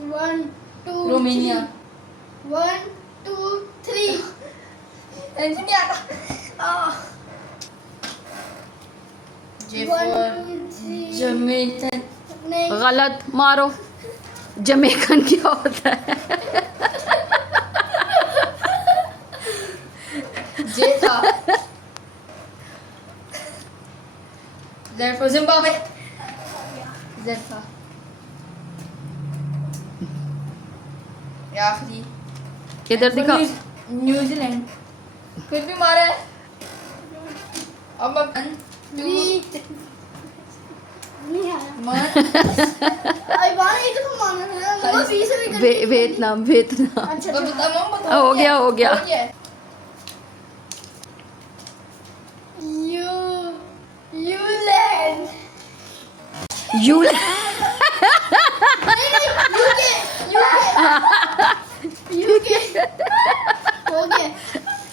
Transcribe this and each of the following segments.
1 2 Romania. 1 2 3 ऐसे नहीं आता। जे 1 फॉर 2 3 जमेटन। नहीं गलत, मारो। जमैकन क्या होता है? जे था। Z for Zimbabwe. जेड था। ये आखिरी। इधर दिखा। न्यूजीलैंड। फिर भी मारा है। अब 1 2 नहीं आया 1। आई बार ये तो माना है मम्मा फिर से भी कर वियतनाम, वियतनाम। अच्छा तो अच्छा बता मम्मा हो गया, हो गया। यूलैंड यू यूके हो गया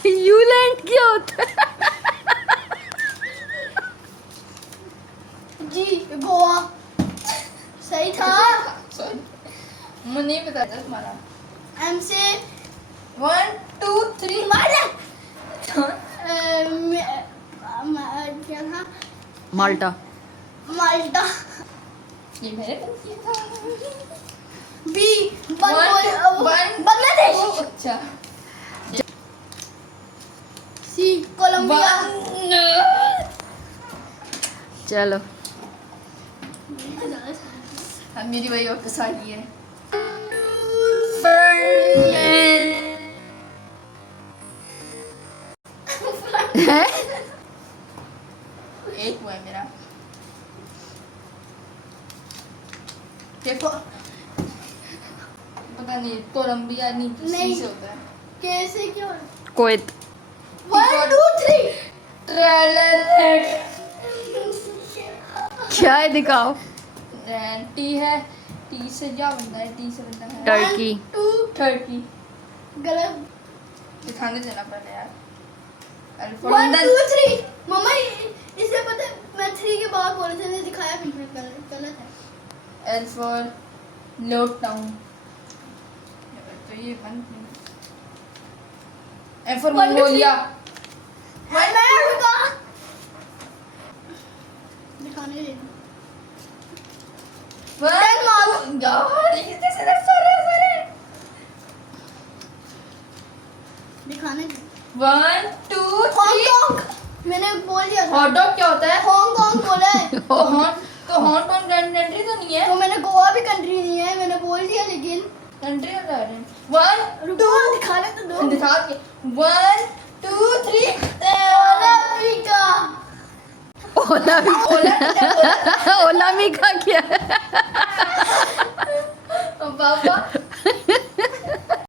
यूलैंड क्या होता है? जी गोवा सही था सॉरी मुझे नहीं पता था तुम्हारा। एम से 1 2 3 मार क्या था माल्टा। माल्टा ये मैंने पता किया था। बी वन बांग्लादेश अच्छा सी कोलंबिया चलो, अब मेरी वही वापस आ गई है। है? एक हुआ है मेरा। देखो पता नहीं कोलंबिया नहीं नहीं। से होता है। कैसे क्यों कुवैत। 1 2 3 क्या है, दिखाओ। टी है। टी से क्या बनता है? टी से बनता है टर्की। 2 टर्की। गलत दिखाने देना पड़ेगा यार। 1 2 3 मम्मा इसे पता है, मैं 3 के बाद बोले थे, दिखाया भी है गलत है एल फॉर लोड टाउन। तो ये बन एफ फॉर 1 2 3 मंगोलिया। अमेरिका दिखाने दे डेनमार्क। यार ये कैसे सारे दिखाने दे 1 2 3। हांगकांग मैंने बोल दिया था हॉट डॉग क्या होता है? हांगकांग बोला है तो हांगकांग कंट्री तो नहीं है। तो मैंने गोवा भी कंट्री नहीं है, मैंने बोल दिया लेकिन कंट्री होता है 1 रुको दिखाने तो दो दिखा के 1 2 3। अमेरिका ओलामिका। ओलामिका क्या है?